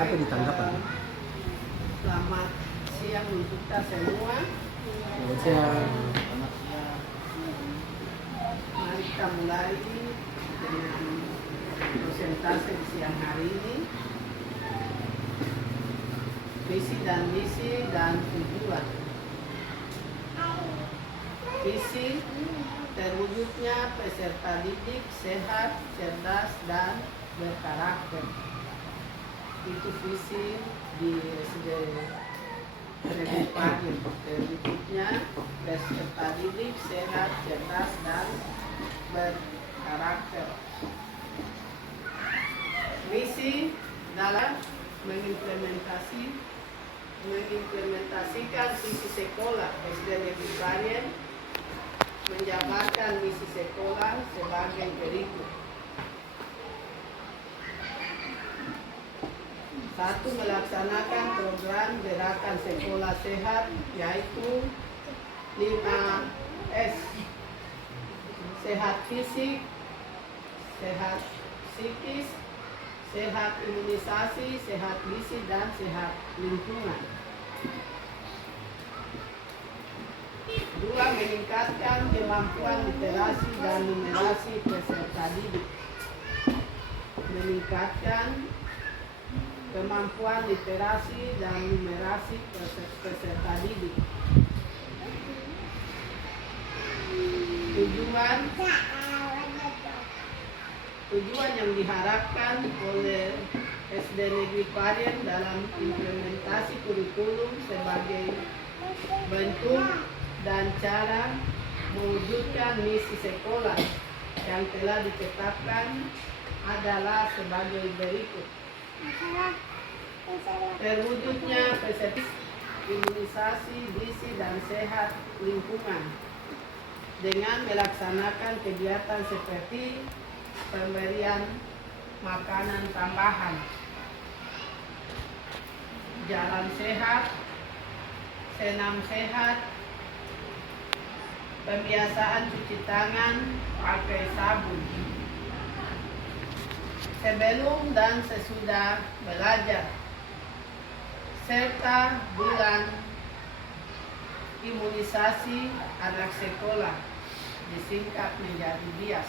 sampai di tanggapan. Selamat siang untuk kita semua. Selamat siang. Mari kita mulai dengan presentasi di siang hari ini. Visi dan misi dan tujuan. Visi terwujudnya peserta didik sehat, cerdas, dan berkarakter. Itu visi di SD Negeri Payung. Terwujudnya peserta didik sehat, cerdas, dan berkarakter. Misi dalam mengimplementasikan visi sekolah SD Negeri Payung, menjabarkan misi sekolah sebagai berikut. 1. Melaksanakan program gerakan sekolah sehat, yaitu 5S. Sehat fisik, sehat psikis, sehat imunisasi, sehat gizi, dan sehat lingkungan. 2. Meningkatkan kemampuan literasi dan numerasi peserta didik. Meningkatkan kemampuan literasi dan numerasi peserta didik. Tujuan yang diharapkan oleh SD Negeri Payung dalam implementasi kurikulum sebagai bentuk dan cara mewujudkan misi sekolah yang telah ditetapkan adalah sebagai berikut. Terwujudnya peserta imunisasi, gizi, dan sehat lingkungan dengan melaksanakan kegiatan seperti pemberian makanan tambahan, jalan sehat, senam sehat, pembiasaan cuci tangan pakai sabun sebelum dan sesudah belajar, serta bulan imunisasi anak sekolah, disingkat menjadi BIAS.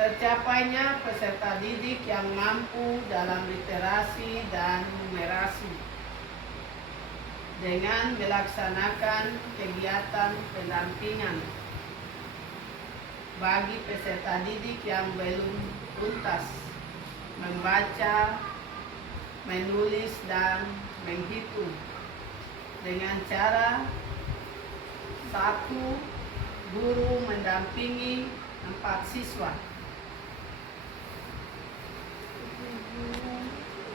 Tercapainya peserta didik yang mampu dalam literasi dan numerasi dengan melaksanakan kegiatan pendampingan bagi peserta didik yang belum tuntas membaca, menulis, dan menghitung dengan cara 1. Guru mendampingi 4 siswa.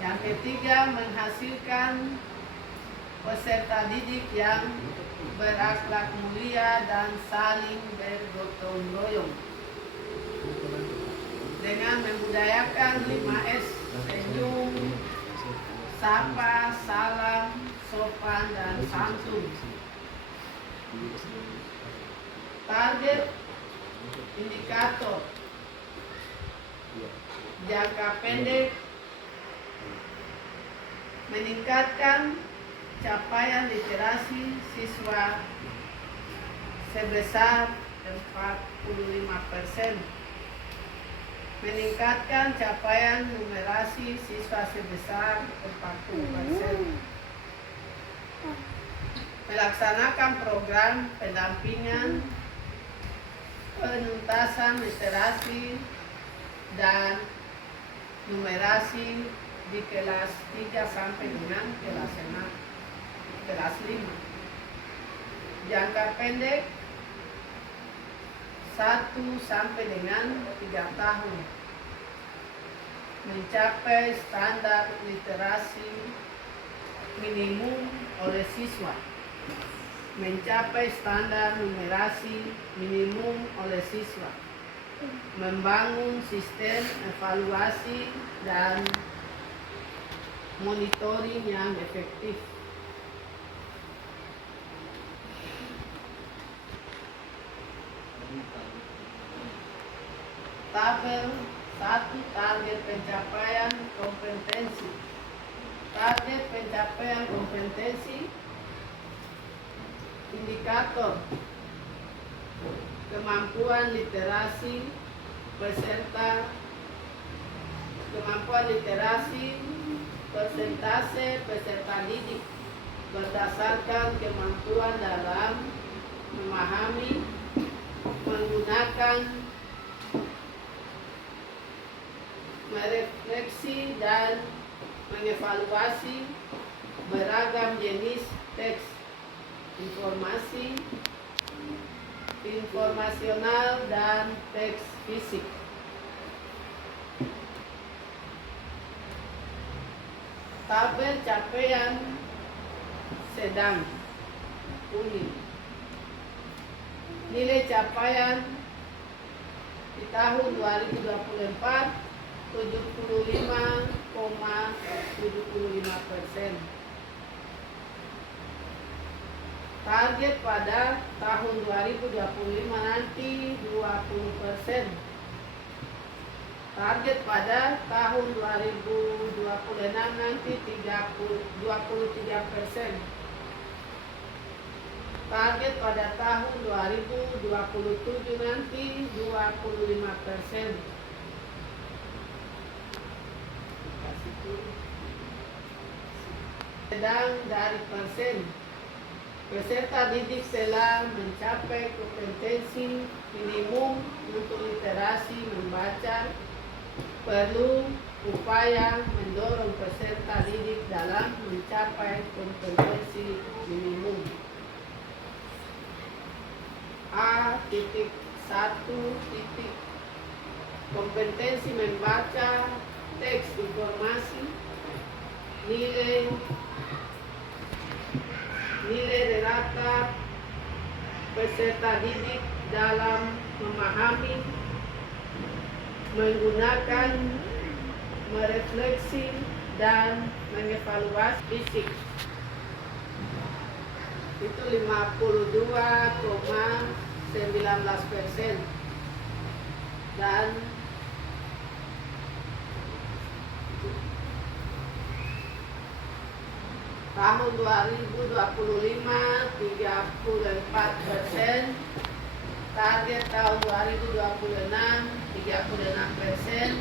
Yang ketiga, menghasilkan peserta didik yang berakhlak mulia dan saling bergotong royong dengan membudayakan 5S: senyum, sapa, salam, sopan, dan santun. Target indikator jangka pendek: meningkatkan capaian literasi siswa sebesar 45%, meningkatkan capaian numerasi siswa sebesar 40%, melaksanakan program pendampingan penuntasan literasi dan numerasi di kelas 3 sampai dengan kelas 5. Jangka pendek 1 sampai dengan 3 tahun, mencapai standar literasi minimum oleh siswa, mencapai standar numerasi minimum oleh siswa, membangun sistem evaluasi dan monitoring yang efektif. Tabel Satu, target pencapaian kompetensi. Target pencapaian kompetensi, indikator kemampuan literasi peserta, kemampuan literasi persentase peserta didik berdasarkan kemampuan dalam memahami, menggunakan, merefleksi dan mengevaluasi beragam jenis teks informasi, informasional dan teks fisik. Tabel capaian sedang kuning. Nilai capaian di tahun 2024 75,75%. Target pada tahun 2025 nanti 20%. Target pada tahun 2026 nanti 23%. Target pada tahun 2027 nanti 25%. Sedang dari persen, peserta didik telah mencapai kompetensi minimum untuk literasi membaca. Perlu upaya mendorong peserta didik dalam mencapai kompetensi minimum. A.1. Kompetensi membaca teks informasi. Nilai rata peserta didik dalam memahami, menggunakan, merefleksi dan mengevaluasi fisik itu 52,19%. Dan tahun 2025 34%. Target tahun 2026 36%.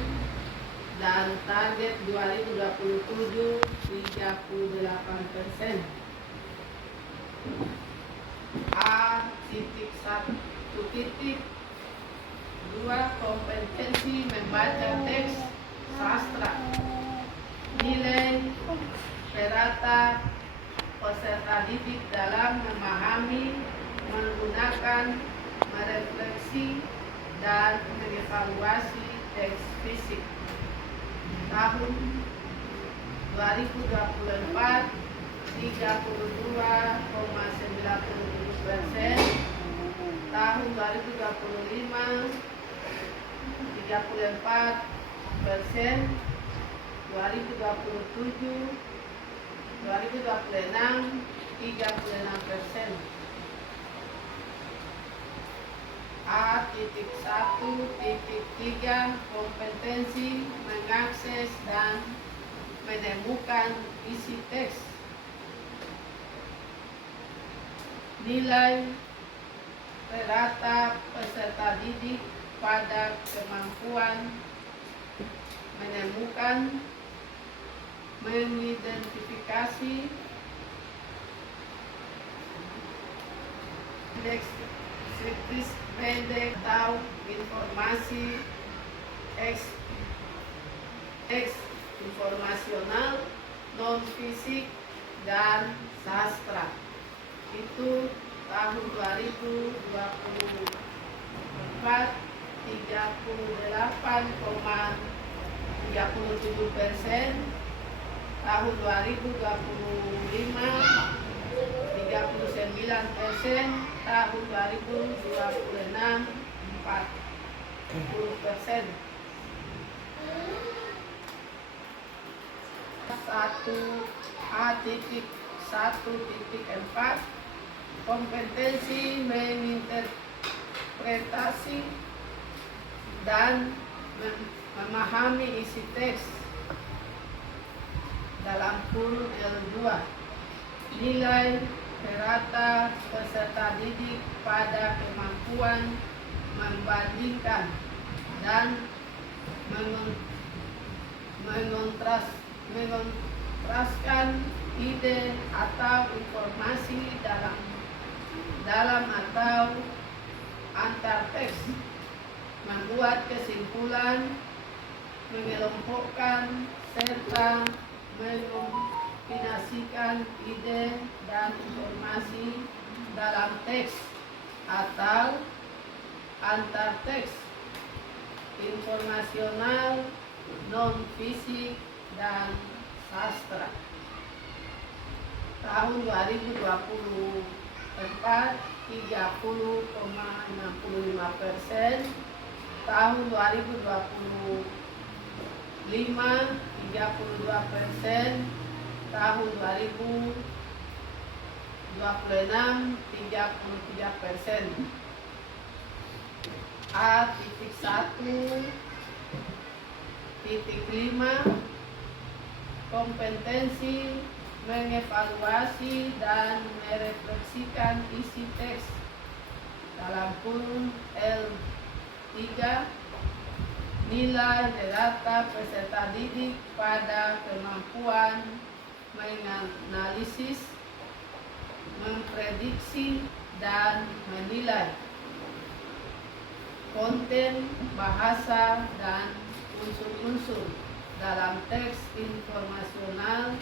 Dan target 2027 38%. A.1.2 kompetensi membaca teks sastra. Nilai rata peserta didik dalam memahami, menggunakan, merefleksi dan mengevaluasi teks fisik tahun 2024 32,90%. Tahun 2025 34%. 2027 2026 36%. A.1.3 kompetensi mengakses dan menemukan isi teks. Nilai rata peserta didik pada kemampuan menemukan, mengidentifikasi, deskriptif pendek atau informasi teks informasional, non fisik dan sastra itu tahun 2024 38,37%. Tahun 2025 39%. Tahun 2026 40%. 1A.1.4 kompetensi menginterpretasi dan memahami isi teks dalam kurun L2. Nilai rata peserta didik pada kemampuan membandingkan dan mengontraskan ide atau informasi dalam atau antar teks, membuat kesimpulan, mengelompokkan serta mengombinasikan ide dan informasi dalam teks atau antar teks, informasional, non-fisik, dan sastra. Tahun 2024 30,65%, tahun 2025 32%, tahun 2026 33%. A.1.5 kompetensi mengevaluasi dan merefleksikan isi teks dalam kurun L3. Nilai rata peserta didik pada kemampuan menganalisis, memprediksi, dan menilai konten, bahasa, dan unsur-unsur dalam teks informasional,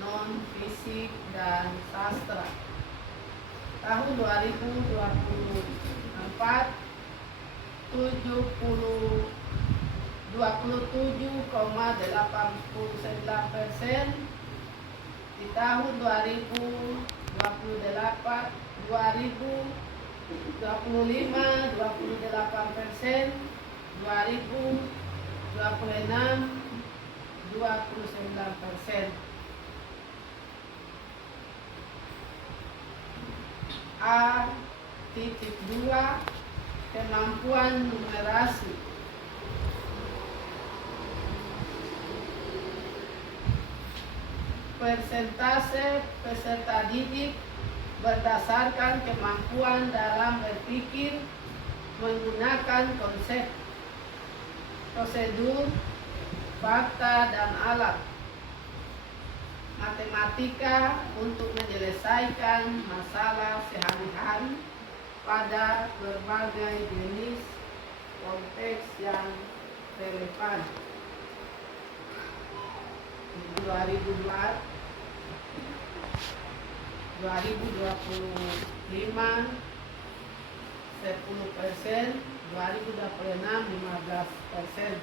non-fisik, dan sastra. Tahun 2024 27,89%. Di tahun 2025 28%, 2026 29%. A.2 kemampuan numerasi. Persentase peserta didik berdasarkan kemampuan dalam berpikir menggunakan konsep, prosedur, fakta, dan alat matematika untuk menyelesaikan masalah sehari-hari pada berbagai jenis konteks yang relevan. 2025 10%, 2026 15%.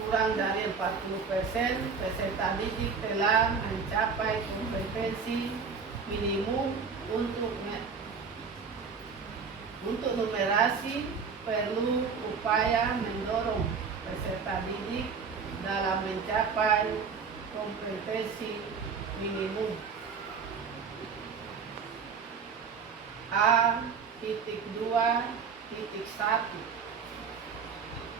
Kurang dari 40% peserta didik telah mencapai kompetensi minimum untuk numerasi. Perlu upaya mendorong peserta didik dalam mencapai kompetensi minimum. A.2.1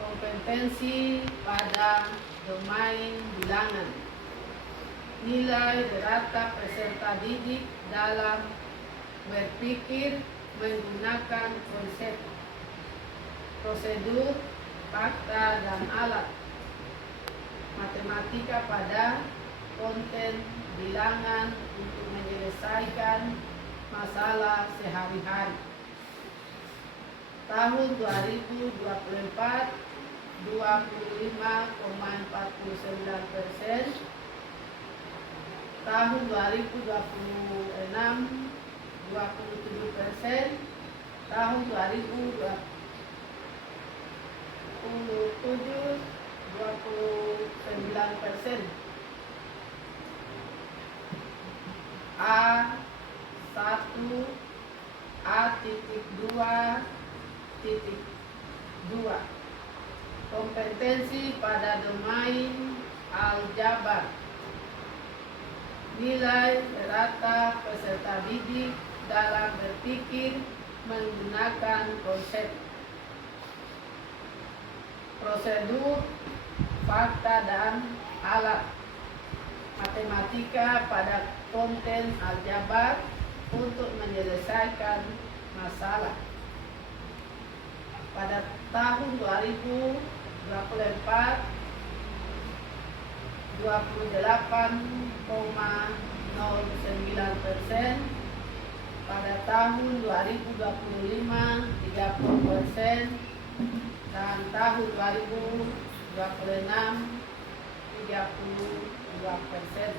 kompetensi pada domain bilangan. Nilai rata peserta didik dalam berpikir menggunakan konsep, prosedur, fakta, dan alat matematika pada konten bilangan untuk menyelesaikan masalah sehari-hari. Tahun 2024 25,49%, tahun 2026 27%, tahun 2027 29%. A.2 kompetensi pada domain aljabar. Nilai rata peserta didik dalam berpikir menggunakan konsep, prosedur, fakta, dan alat matematika pada konten aljabar untuk menyelesaikan masalah. Pada tahun 2024, 28,09%. Pada tahun 2025, 30%. Dan tahun 2026, 32%.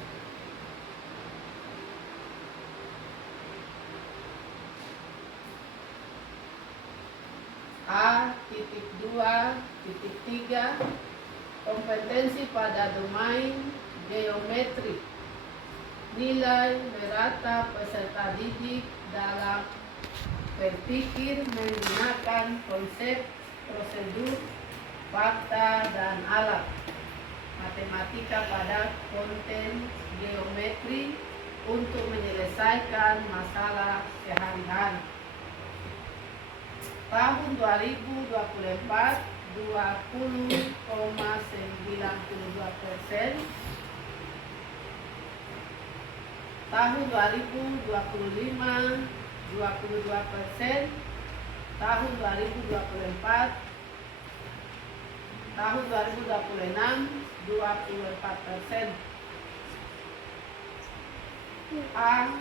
A.2.3 kompetensi pada domain geometri. Nilai merata peserta didik dalam berpikir menggunakan konsep, prosedur, fakta, dan alat matematika pada konten geometri untuk menyelesaikan masalah sehari-hari. Tahun 2024, 20,92%. Tahun 2025, 22%. Tahun 2024, tahun 2026, 24%. A.2.4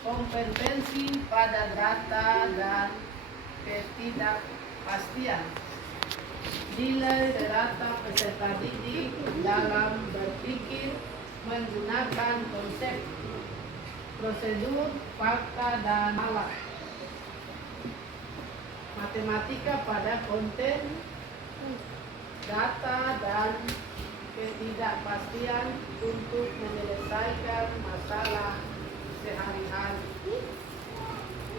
kompetensi pada data dan ketidakpastian. Nilai rata peserta didik dalam berpikir menggunakan konsep, prosedur, fakta, dan alat matematika pada konten, data, dan ketidakpastian untuk menyelesaikan masalah sehari-hari.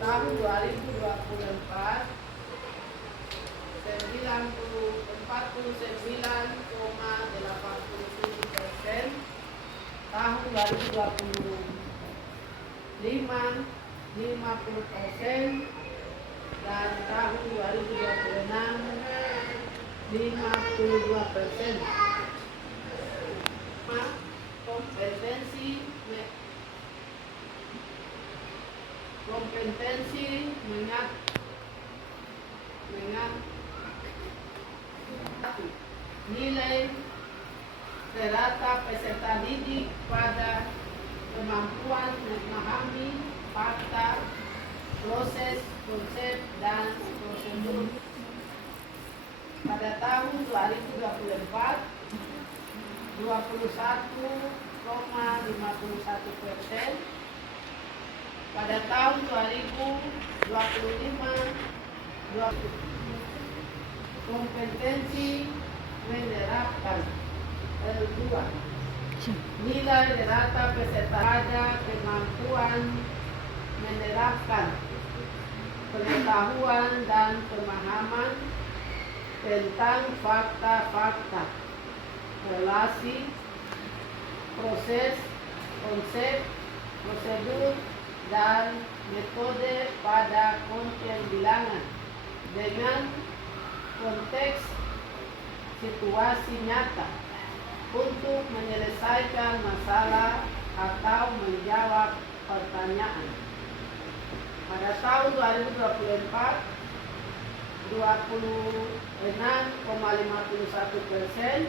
Tahun 2024, 49,87%. Tahun 2025, 50%. Dan tahun 2026, 52%. Kompetensi nilai rata peserta didik pada kemampuan memahami fakta, proses, konsep, dan prosedur. Pada tahun 2024, 21,51%. Pada tahun 2025, 20 kompetensi menerapkan. L2 nilai rata peserta pada kemampuan menerapkan pengetahuan dan pemahaman tentang fakta-fakta, relasi, proses, konsep, prosedur, dan metode pada konten bilangan dengan konteks situasi nyata untuk menyelesaikan masalah atau menjawab pertanyaan. Pada tahun 2024, 26,51%.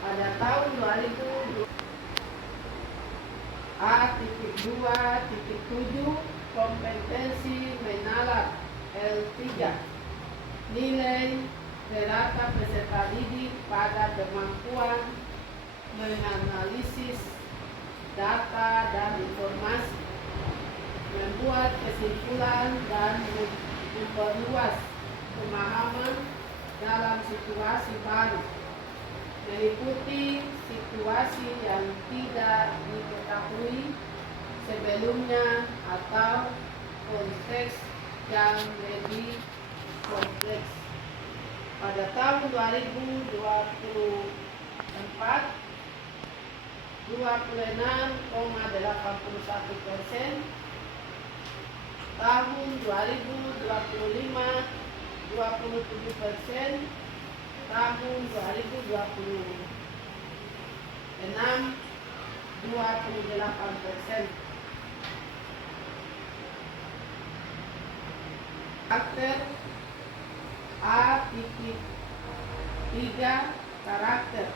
Pada tahun 2020, A.2.7 kompetensi menalar. L3 nilai rata peserta didik pada kemampuan menganalisis data dan informasi, membuat kesimpulan, dan memperluas pemahaman dalam situasi baru, meliputi situasi yang tidak diketahui sebelumnya atau konteks yang lebih kompleks. Pada tahun 2024, 26,81%. tahun 2025 27%, tahun 2026 28%. Karakter A.3 karakter.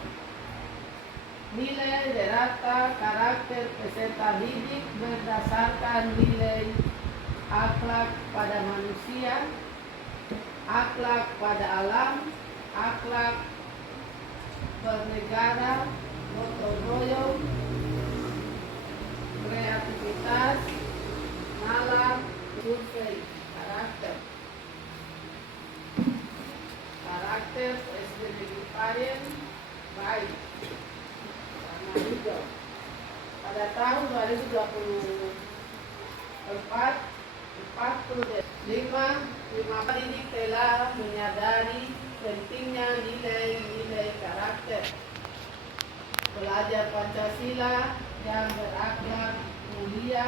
Nilai rata karakter peserta didik berdasarkan nilai akhlak pada manusia, akhlak pada alam, akhlak bernegara, gotong royong, kreativitas, nalar, survei karakter. Karakter presiden vegetarian baik warna hijau. Pada tahun 2024 45 pendidik telah menyadari pentingnya nilai-nilai karakter. Pelajar Pancasila yang berakhlak mulia,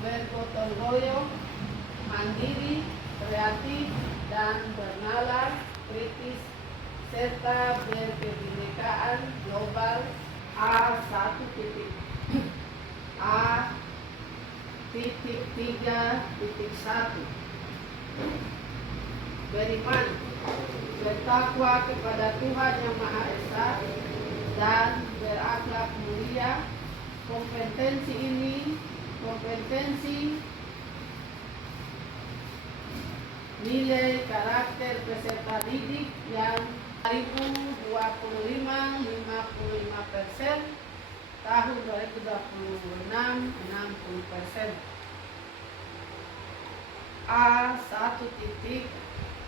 bergotong royong, mandiri, kreatif, dan bernalar kritis serta berkebinekaan global A.3.1 beriman, bertakwa kepada Tuhan Yang Maha Esa, dan berakhlak mulia. Kompetensi nilai karakter peserta didik yang 2025 55%, tahun 2026 60%.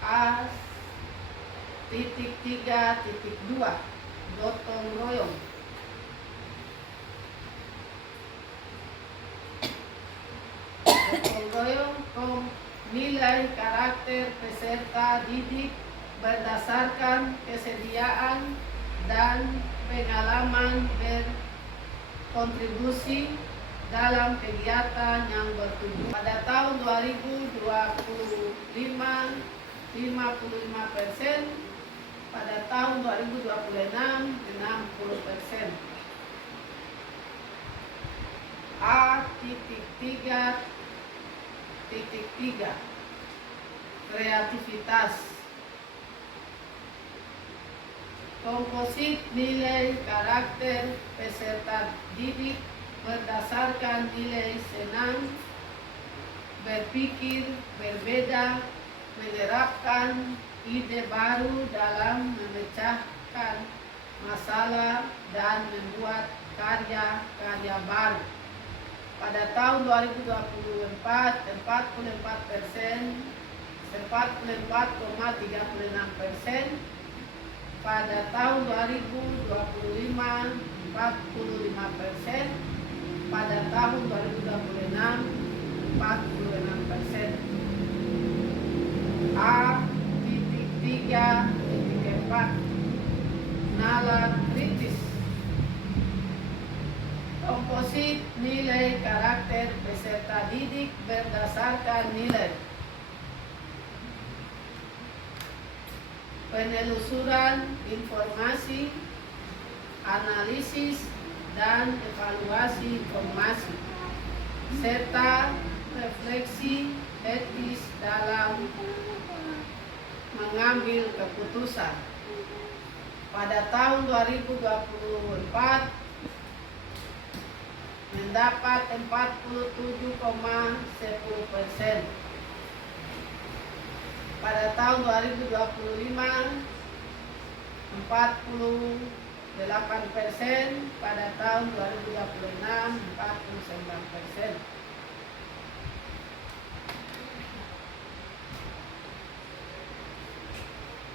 A.3.2 gotong royong. Gotong royong nilai karakter peserta didik berdasarkan kesediaan dan pengalaman berkontribusi dalam kegiatan yang bertujuan. Pada tahun 2025 55%, pada tahun 2026 60%. A.3 kreativitas. Komposit nilai karakter peserta didik berdasarkan nilai senang, berpikir berbeda, menerapkan ide baru dalam memecahkan masalah, dan membuat karya-karya baru. Pada tahun 2024 44,36%, pada tahun 2025 45%, pada tahun 2026 46%. A.3.4 nalar kritis. Komposit nilai karakter peserta didik berdasarkan nilai penelusuran informasi, analisis, dan evaluasi informasi, serta refleksi etis dalam mengambil keputusan. Pada tahun 2024 mendapat 47,10%. Pada tahun 2025 48%, pada tahun 2026 49%.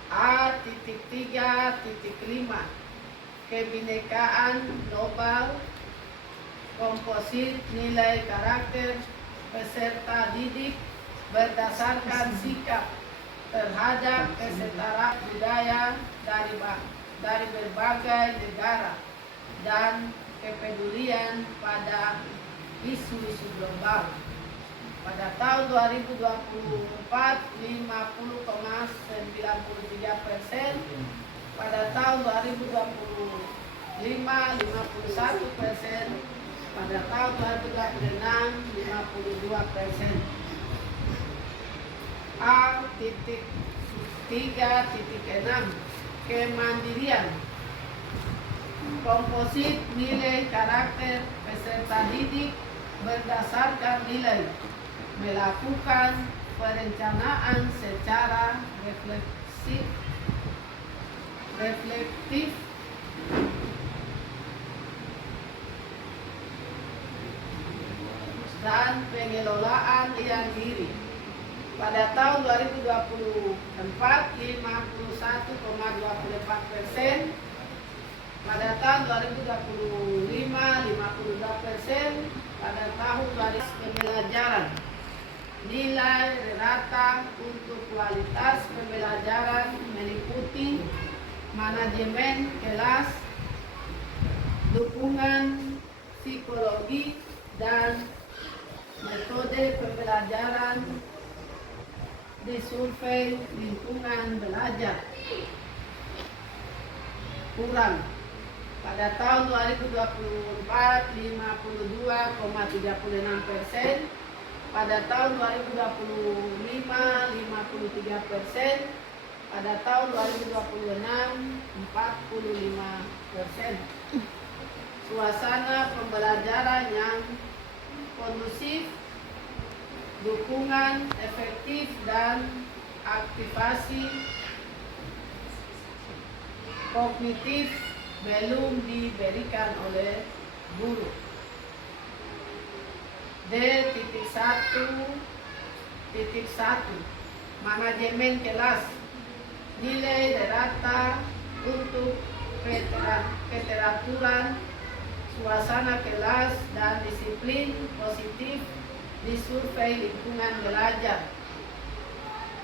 A.3.5 kebinekaan global. Komposit nilai karakter peserta didik berdasarkan sikap terhadap kesetaraan budaya dari berbagai negara dan kepedulian pada isu-isu global. Pada tahun 2024 50,93%. Pada tahun 2025 51%. Pada tahun 2026 52%. A.3.6 Kemandirian. Komposit nilai karakter peserta didik berdasarkan nilai melakukan perencanaan secara reflektif dan pengelolaan yang diri. Pada tahun 2024 51,24%. Pada tahun 2025 52%. Pada tahun 2020 pembelajaran. Nilai rata untuk kualitas pembelajaran meliputi manajemen kelas, dukungan psikologi, dan metode pembelajaran di survei lingkungan belajar. Kurang. Pada tahun 2024 52,36%. Pada tahun 2025 53%. Pada tahun 2026 45%. Suasana pembelajaran yang kondusif, dukungan efektif, dan aktivasi kognitif belum diberikan oleh guru. D.1.1 Manajemen kelas. Nilai rata untuk keteraturan, suasana kelas, dan disiplin positif di survei lingkungan belajar.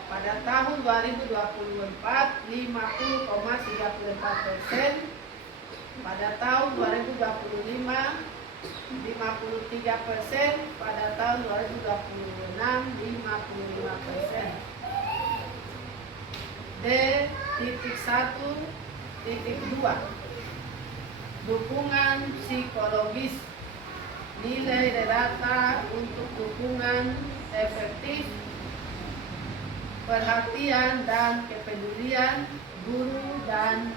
Pada tahun 2024 50,34%. Pada tahun 2025 53%. Pada tahun 2026 55%. D.1.2 Dukungan psikologis. Nilai rata untuk dukungan efektif, perhatian dan kepedulian guru, dan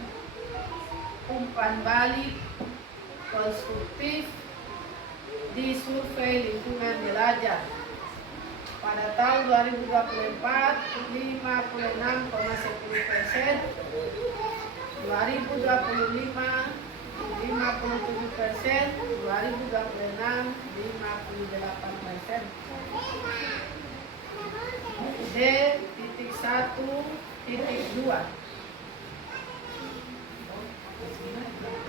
umpan balik konstruktif di survei lingkungan belajar. Pada tahun 2024 56,10%. 2025 57%. 2026 58%. D.1.2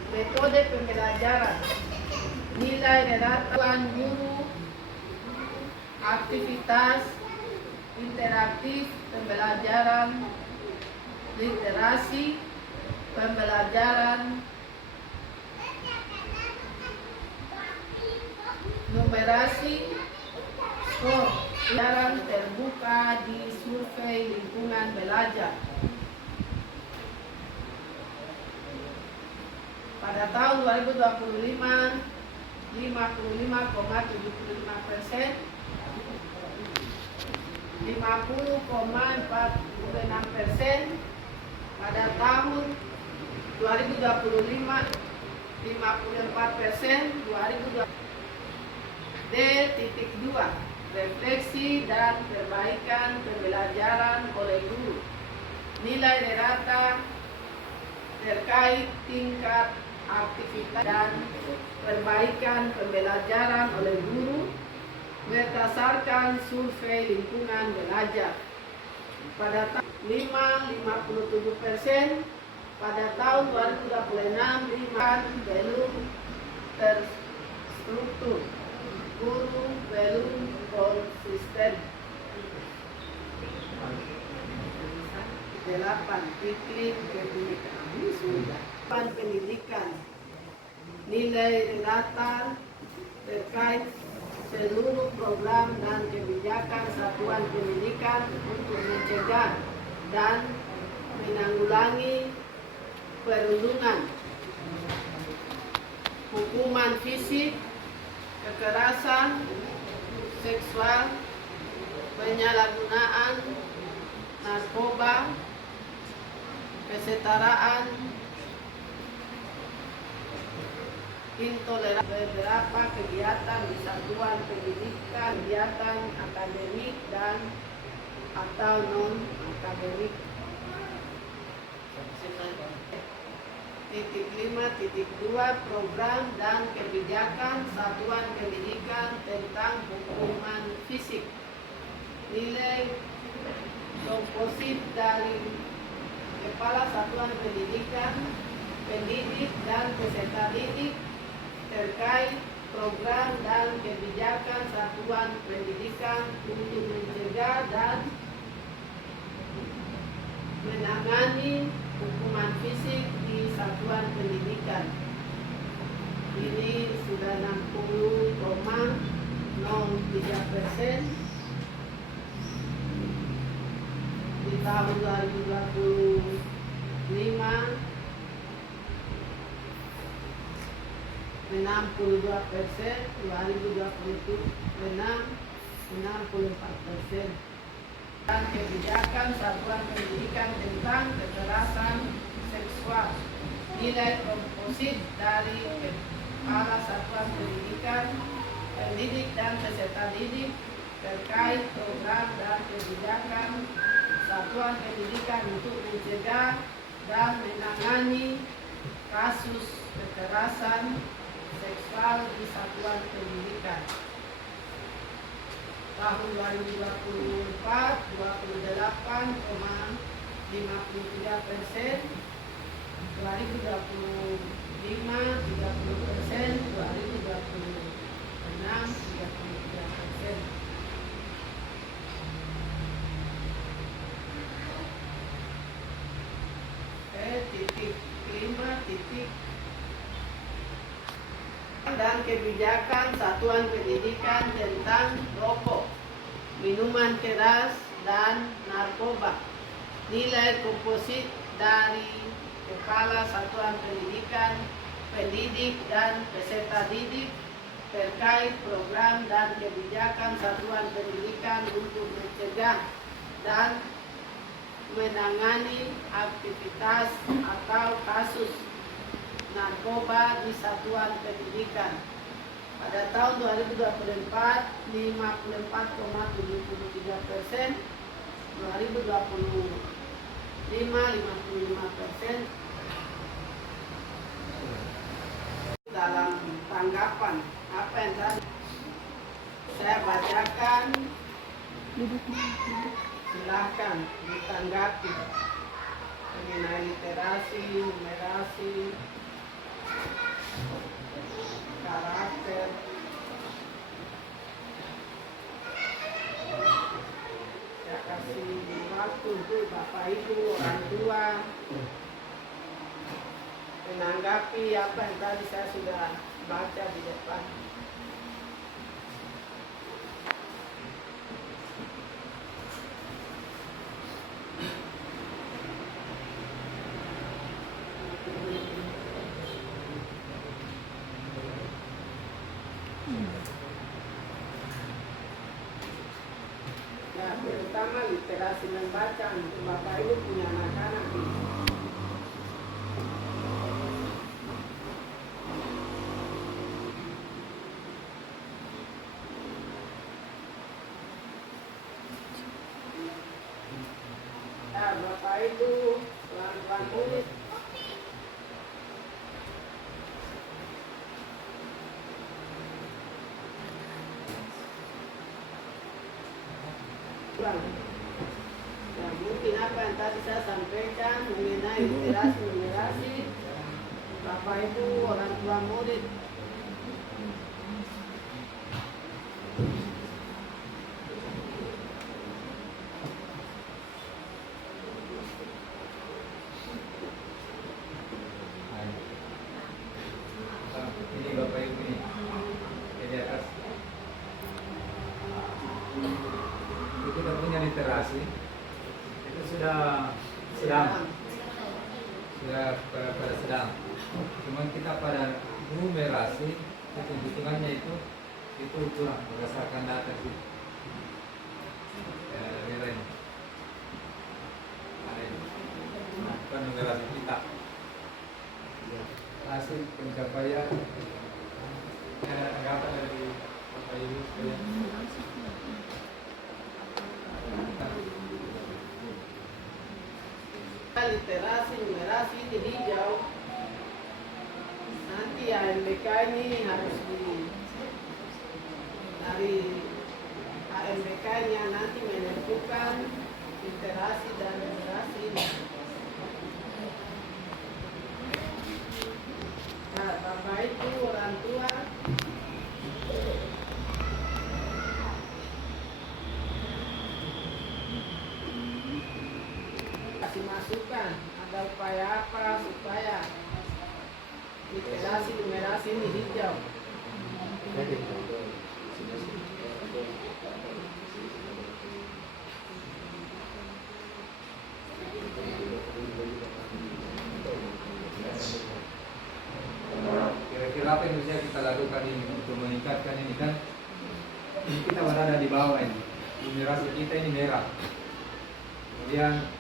Metode pembelajaran. Nilai rata guru, aktivitas interaktif pembelajaran, literasi pembelajaran, numerasi, skor pembelajaran terbuka di survei lingkungan belajar. Pada tahun 2025 55,75%. 50,46%. Pada tahun 2025 54%. 2020 D.2 Refleksi dan perbaikan pembelajaran oleh guru. Nilai rata terkait tingkat aktivitas dan perbaikan pembelajaran oleh guru berdasarkan survei lingkungan belajar. Pada tahun 57%. Pada tahun 2026 belum terstruktur, guru belum konsisten. 8 iklim pendidikan. Nilai rata terkait seluruh program dan kebijakan satuan pendidikan untuk mencegah dan menanggulangi perundungan, hukuman fisik, kekerasan seksual, penyalahgunaan narkoba, kesetaraan, intoleransi. Beberapa kegiatan di satuan pendidikan, kegiatan akademik dan atau non akademik. 5.2 program dan kebijakan satuan pendidikan tentang hukuman fisik. Nilai komposit dari Kepala Satuan Pendidikan, pendidik dan peserta didik terkait program dan kebijakan satuan pendidikan untuk mencegah dan menangani hukuman fisik di satuan pendidikan. Ini sudah 60,03%. Di tahun 2025 62%, 2027 64%. Dan kebijakan satuan pendidikan tentang kekerasan seksual. Nilai komposit dari Kepala Satuan Pendidikan, pendidik dan peserta didik terkait program dan kebijakan satuan pendidikan untuk mencegah dan menangani kasus kekerasan seksual di satuan pendidikan. Tahun 2024 28,53%, 2025 30%, 2026 33%. Titik 5 titik dan kebijakan satuan pendidikan tentang rokok, minuman keras, dan narkoba. Nilai komposit dari Kepala Satuan Pendidikan, pendidik dan peserta didik terkait program dan kebijakan satuan pendidikan untuk mencegah dan menangani aktivitas atau kasus narkoba di satuan pendidikan. Pada tahun 2024 54,73%, 2025 55%. Dalam tanggapan apa yang tadi saya bacakan, silahkan ditanggapi mengenai literasi, numerasi, karakter. Saya kasih waktu untuk Bapak Ibu, orang tua menanggapi apa yang tadi saya sudah baca di depan. Ya, terutama literasi membaca untuk Bapak Ibu punya anak-anak. Ya, Bapak Ibu, tuan-tuan murid, ya, mungkin apa yang tadi saya sampaikan mengenai literasi numerasi, Bapak Ibu orang tua murid Ini Bapak Ibu ini di atas. sedang. Sudah pada sedang. Cuman kita pada numerasi hitungannya itu kurang berdasarkan data itu. Nilai. Bukan numerasi kita. Hasil pencapaian anggapan dari Bapak Ibu sekalian. Literasi, numerasi di hijau. Nanti AMBK ini harus dari AMBK-nya nanti menentukan literasi dan numerasi. Nah, Bapak Ibu orang tua kasih masukan, ada upaya apa supaya literasi numerasi ini hijau. Kira-kira apa yang bisa kita lakukan ini untuk meningkatkan ini kan? Ini kita berada di bawah ini. Numerasi kita ini merah. Kemudian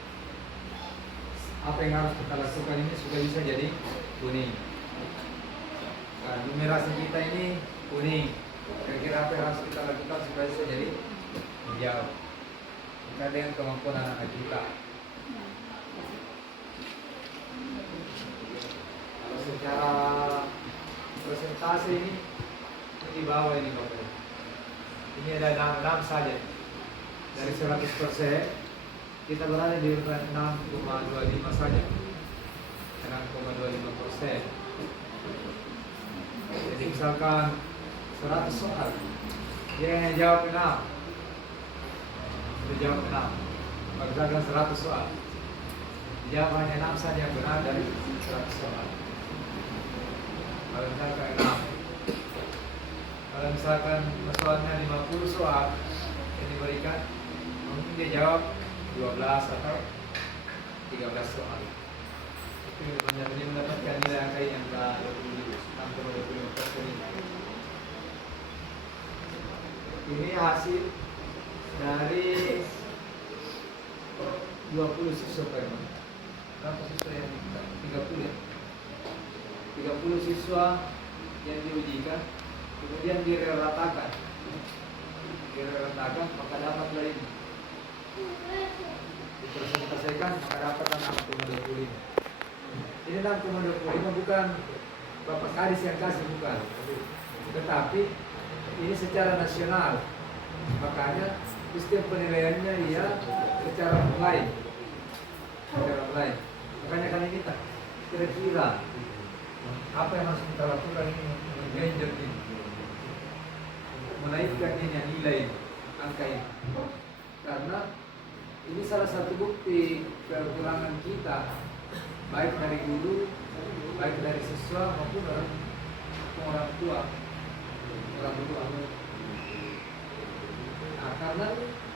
apa yang harus kita lakukan ini sudah bisa jadi kuning. Nah, numerasi kita ini kuning. Kira-kira apa yang harus kita lakukan supaya bisa jadi hijau? Kita dengan kemampuan anak kita. Kalau secara persentase ini di bawah ini Bapak. Ini ada 6 saja. Dari 100% kita berada di urutan 6,25 saja. 6,25%. Jadi misalkan 100 soal, dia yang jawab 6. Dia jawab 6. Misalkan 100 soal, jawab hanya 6 saja yang benar dari 100 soal. Kalau misalkan 6, kalau misalkan persoalannya 50 soal yang diberikan, mungkin dia jawab 12 atau 13 soal. Itu dia mendapatkan nilai angka yang 25% ini. Ini hasil dari 20 siswa Pak. Berapa siswa yang 30 ya? 30 siswa yang diujikan, kemudian diratakan, maka dapatlah ini. Dipresentasikan maka dapat 6,25. Ini 6,25 bukan Bapak Kadis yang kasih, bukan, tetapi ini secara nasional. Makanya sistem penilaiannya secara online. Makanya kami minta kira-kira apa yang harus kita lakukan ini menggenjot ini, menaikkan ini nilai angka ini, karena ini salah satu bukti kekurangan kita, baik dari guru, baik dari siswa maupun orang tua. Nah, karena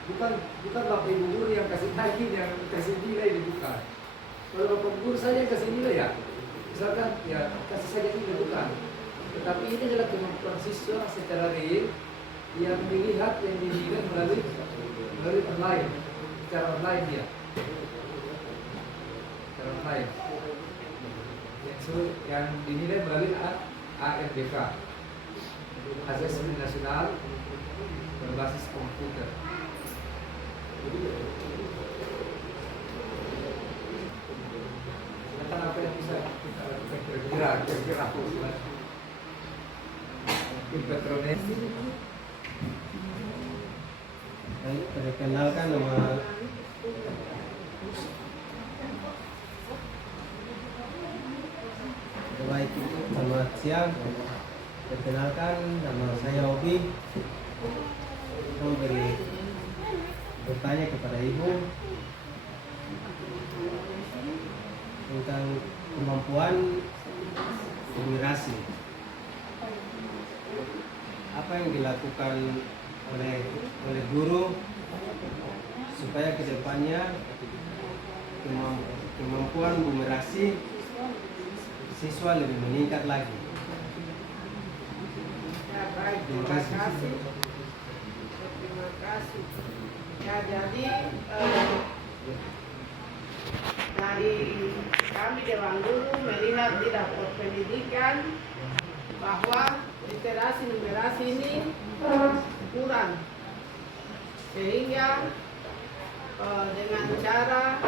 bukan Bapak Ibu guru yang kasih tagih, yang kasih nilai, bukan. Kalau Bapak guru saja yang kasih nilai ya, misalkan ya kasih saja nilai, bukan. Tetapi ini adalah kemampuan siswa secara real yang dilihat, yang dinilai melalui online, secara online dia, secara online. Yang dinilai melalui ANBK, Asesmen Nasional Berbasis Komputer. Silakan apa yang bisa kita lakukan kira-kira Petronet. Baik, perkenalkan nama baik, selamat siang. Perkenalkan, nama saya Obi. Saya bertanya kepada Ibu tentang kemampuan numerasi. Apa yang dilakukan oleh guru supaya kedepannya kemampuan numerasi siswa lebih meningkat lagi. Ya baik, terima kasih. Terima kasih. Ya jadi dari kami Dewan Guru melihat di rapor pendidikan bahwa literasi numerasi ini kurang, sehingga dengan cara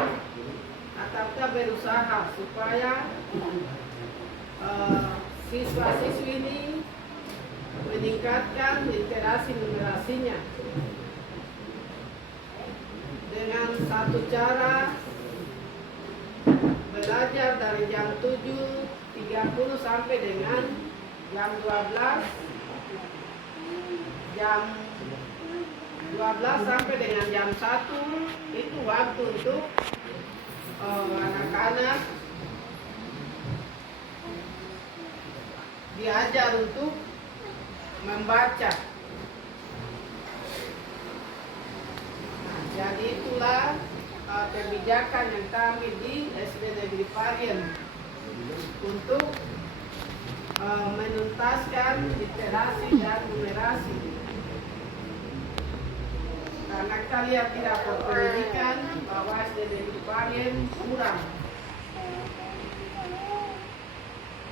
atau kita berusaha supaya siswa-siswi ini meningkatkan literasi numerasinya dengan satu cara belajar dari jam 7.30 sampai dengan jam 12, jam 12 sampai dengan jam 1 itu waktu untuk anak-anak diajar untuk membaca. Nah, jadi itulah kebijakan yang kami di SD Negeri Parien untuk menuntaskan literasi dan numerasi. Karena kita lihat di rapor pendidikan bahwa SD Negeri Parien kurang.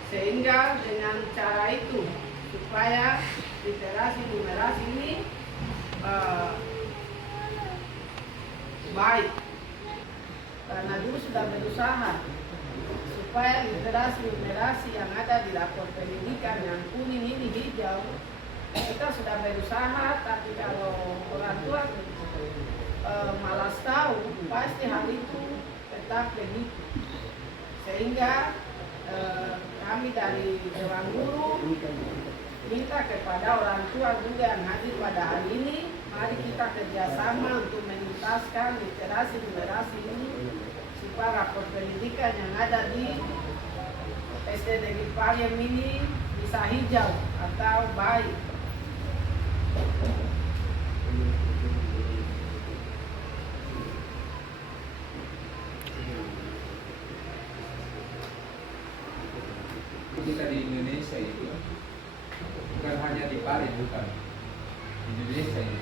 Sehingga dengan cara itu supaya literasi numerasi ini baik, karena dulu sudah berusaha supaya literasi numerasi yang ada di rapor pendidikan yang kuning ini hijau, kita sudah berusaha, tapi kalau orang tua malas tahu, pasti hal itu tetap begitu. Sehingga kami dari Dewan Guru minta kepada orang tua juga yang hadir pada hari ini, mari kita kerjasama untuk menuntaskan literasi numerasi ini supaya rapor pendidikan yang ada di SD Negeri Parien ini bisa hijau atau baik. Kita di Indonesia itu bukan hanya di Parien, bukan di Indonesia ini.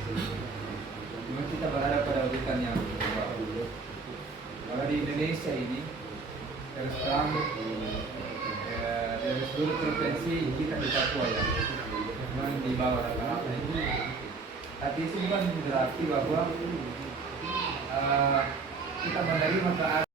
Cuma kita berada pada urutan yang kedua. Kalau di Indonesia ini terus terang dari seluruh provinsi kita di Papua ya, memang di bawah rata-rata itu. Tapi itu bukan berarti bahwa kita menerima keadaan